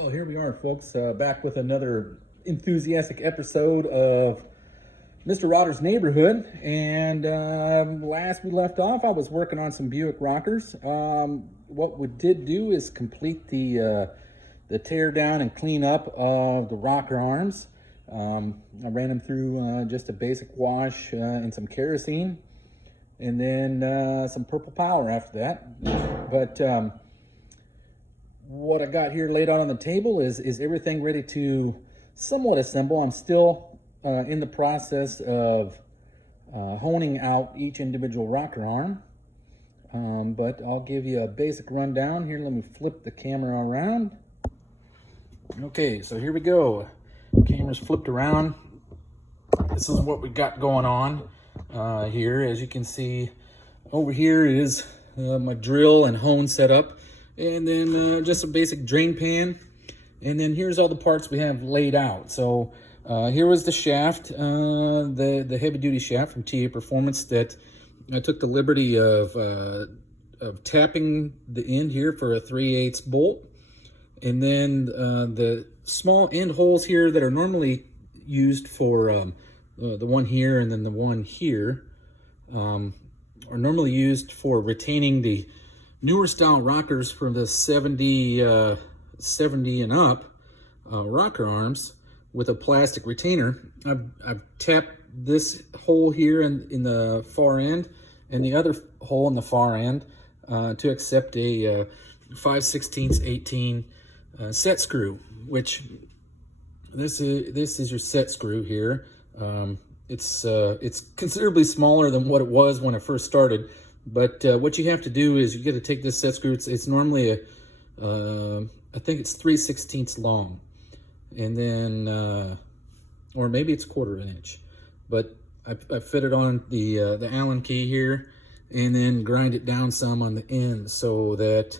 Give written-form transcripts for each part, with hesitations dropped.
Well, here we are, folks, back with another enthusiastic episode of Mr. Rotter's Neighborhood. And last we left off, I was working on some Buick Rockers. What we did do is complete the tear down and clean up of the rocker arms. I ran them through just a basic wash and some kerosene, and then some purple power after that. But what I got here laid out on the table is everything ready to somewhat assemble. I'm still in the process of honing out each individual rocker arm, but I'll give you a basic rundown here. Let me flip the camera around. Okay, so here we go. Camera's flipped around. This is what we got going on here. As you can see, over here is my drill and hone setup. And then just a basic drain pan. And then here's all the parts we have laid out. So here was the shaft, the heavy duty shaft from TA Performance that I took the liberty of tapping the end here for a 3/8 bolt. And then the small end holes here that are normally used for the one here and then the one here are normally used for retaining the newer style rockers for the 70 and up rocker arms with a plastic retainer. I've tapped this hole here in the far end and the other hole in the far end to accept a 5/16 18 set screw, which this is your set screw here. It's considerably smaller than what it was when I first started. But what you have to do is you got to take this set screw. It's normally I think it's 3/16 long, and then or maybe it's 1/4 inch. But I fit it on the Allen key here, and then grind it down some on the end so that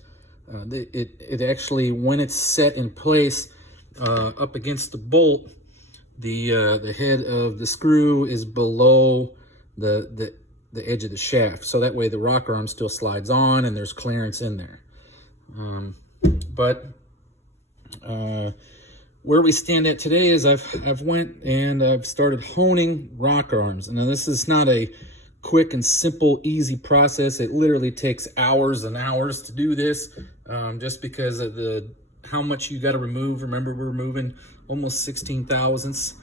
it actually, when it's set in place up against the bolt, the head of the screw is below the edge of the shaft, so that way the rocker arm still slides on and there's clearance in there. But where we stand at today is I've went and I've started honing rocker arms. Now this is not a quick and simple, easy process. It literally takes hours and hours to do this, just because of how much you got to remove. Remember, we're removing almost 16 thousandths,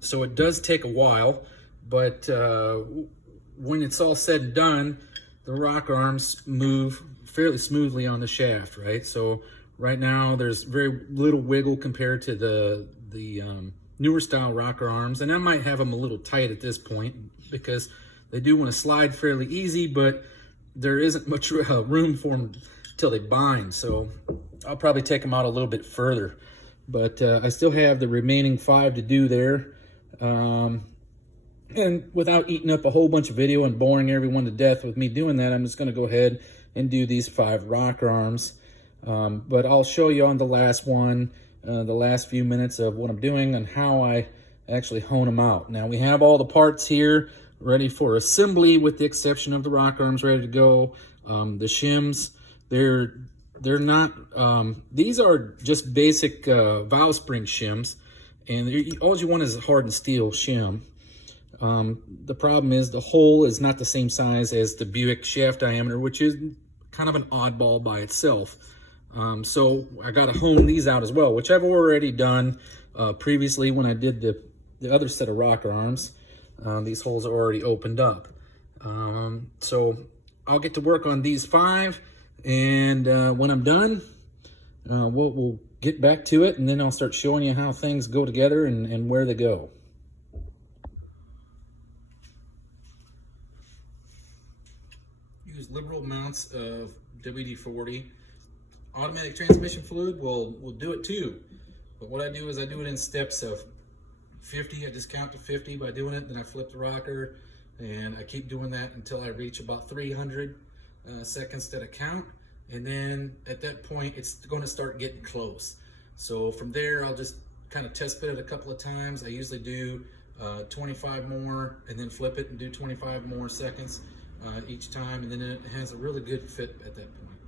so it does take a while. But when it's all said and done, the rocker arms move fairly smoothly on the shaft, right? So right now there's very little wiggle compared to the newer style rocker arms, and I might have them a little tight at this point because they do want to slide fairly easy, but there isn't much room for them till they bind. So I'll probably take them out a little bit further, but I still have the remaining 5 to do there. And without eating up a whole bunch of video and boring everyone to death with me doing that, I'm just going to go ahead and do these 5 rocker arms. But I'll show you on the last one, the last few minutes of what I'm doing and how I actually hone them out. Now we have all the parts here ready for assembly, with the exception of the rocker arms ready to go. The shims, they're not, these are just basic valve spring shims, and all you want is a hardened steel shim. The problem is the hole is not the same size as the Buick shaft diameter, which is kind of an oddball by itself. So I got to hone these out as well, which I've already done previously when I did the other set of rocker arms. These holes are already opened up. So I'll get to work on these 5, and when I'm done, we'll get back to it, and then I'll start showing you how things go together and where they go. Use liberal amounts of WD-40. Automatic transmission fluid will do it too, but what I do is I do it in steps of 50. I just count to 50 by doing it, then I flip the rocker, and I keep doing that until I reach about 300 seconds that I count, and then at that point it's going to start getting close. So from there I'll just kind of test fit it a couple of times. I usually do 25 more and then flip it and do 25 more seconds each time, and then it has a really good fit at that point.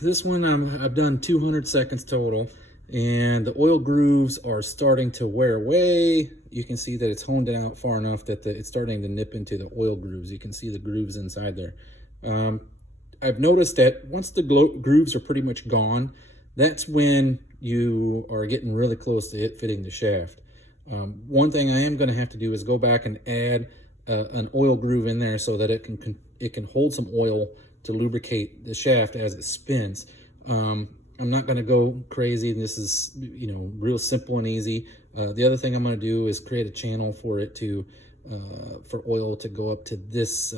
this one I've done 200 seconds total, and the oil grooves are starting to wear away. You can see that it's honed out far enough that it's starting to nip into the oil grooves. You can see the grooves inside there. I've noticed that once the grooves are pretty much gone, that's when you are getting really close to it fitting the shaft. One thing I am going to have to do is go back and add an oil groove in there so that it can hold some oil to lubricate the shaft as it spins. I'm not going to go crazy. This is, you know, real simple and easy. The other thing I'm going to do is create a channel for it to for oil to go up to this.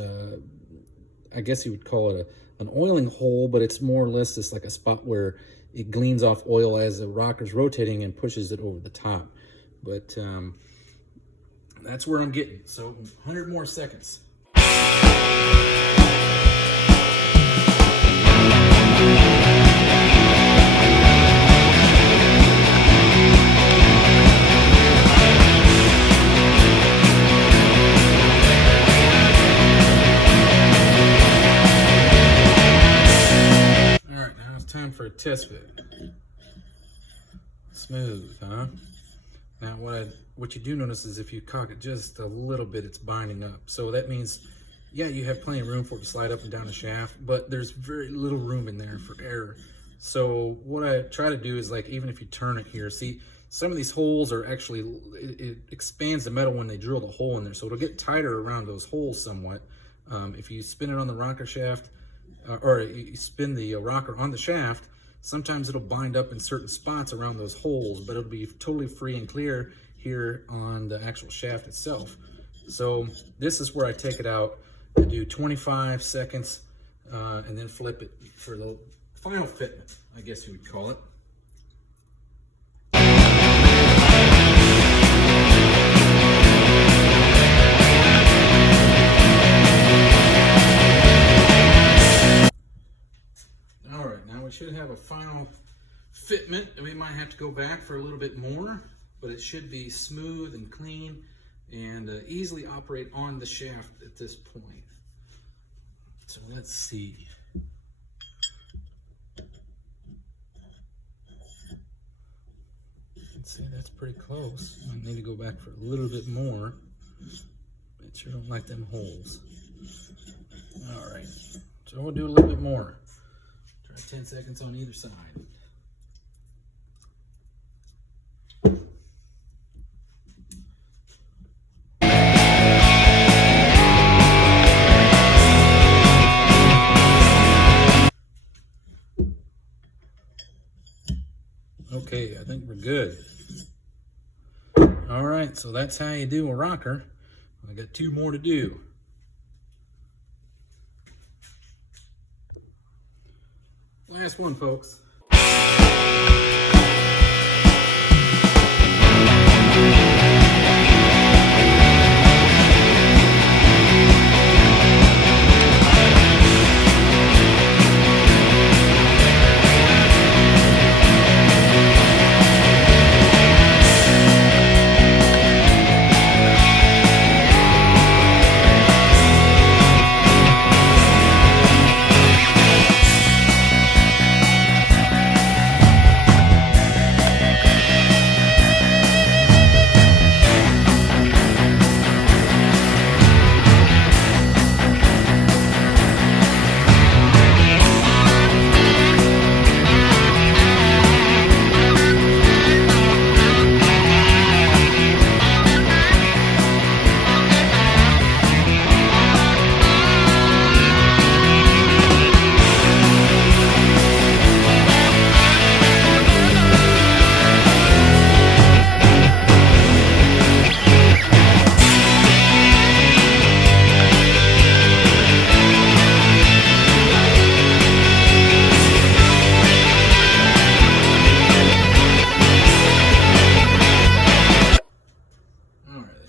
I guess you would call it an oiling hole, but it's more or less just like a spot where it gleans off oil as the rocker's rotating and pushes it over the top. But that's where I'm getting. So 100 more seconds. Time for a test fit. Smooth, huh? Now what you do notice is if you cock it just a little bit, it's binding up. So that means, yeah, you have plenty of room for it to slide up and down the shaft, but there's very little room in there for error. So what I try to do is, like, even if you turn it here, see, some of these holes are actually, it expands the metal when they drill the hole in there, so it'll get tighter around those holes somewhat. If you spin it on the rocker shaft, or you spin the rocker on the shaft, sometimes it'll bind up in certain spots around those holes, but it'll be totally free and clear here on the actual shaft itself. So this is where I take it out. I do 25 seconds and then flip it for the final fitment, I guess you would call it. Should have a final fitment. We might have to go back for a little bit more, but it should be smooth and clean and easily operate on the shaft at this point. So let's see. Let's see, that's pretty close. I need to go back for a little bit more. But sure don't like them holes. All right, so we'll do a little bit more. 10 seconds on either side. Okay, I think we're good. All right, so that's how you do a rocker. I got 2 more to do. Last one, folks.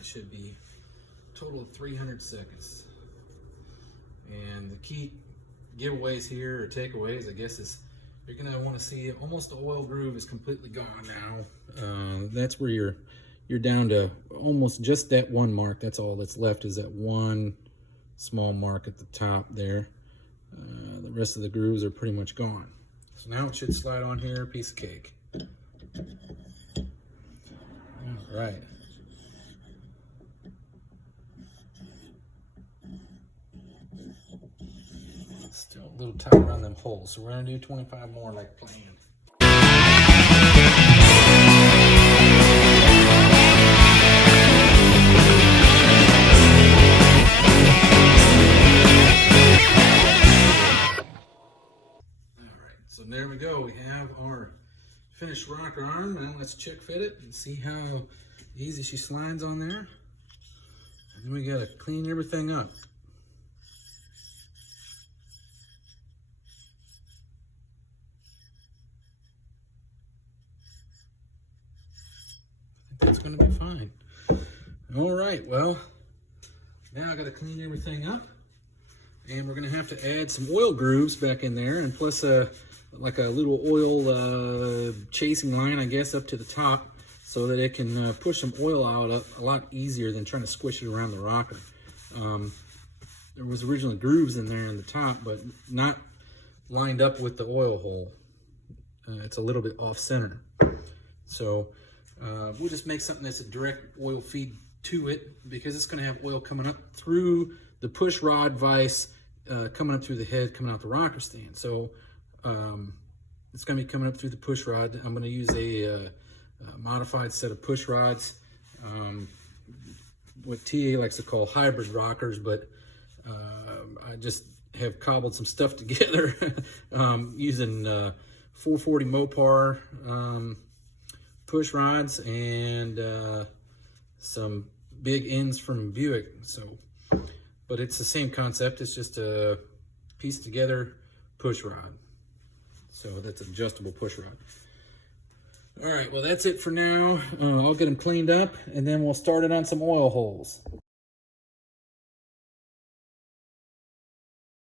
Should be a total of 300 seconds. And the key giveaways here, or takeaways, I guess, is you're gonna want to see almost the oil groove is completely gone now. That's where you're down to almost just that one mark. That's all that's left, is that one small mark at the top there. The rest of the grooves are pretty much gone. So now it should slide on here, piece of cake. All right. Still a little tight around them holes, so we're gonna do 25 more like planned. So there we go, we have our finished rocker arm. Now let's check fit it and see how easy she slides on there. And then we gotta clean everything up. I think that's gonna be fine. All right, well, now I gotta clean everything up. And we're gonna have to add some oil grooves back in there, and plus like a little oil chasing line, I guess, up to the top, so that it can push some oil out a lot easier than trying to squish it around the rocker. There was originally grooves in there in the top, but not lined up with the oil hole. It's a little bit off center. So we'll just make something that's a direct oil feed to it, because it's gonna have oil coming up through the push rod vise, coming up through the head, coming out the rocker stand. So it's going to be coming up through the push rod. I'm going to use a modified set of push rods, what TA likes to call hybrid rockers, but I just have cobbled some stuff together using 440 Mopar push rods and some big ends from Buick. But it's the same concept. It's just a piece together push rod. So that's an adjustable push rod. All right, well, that's it for now. I'll get them cleaned up, and then we'll start it on some oil holes.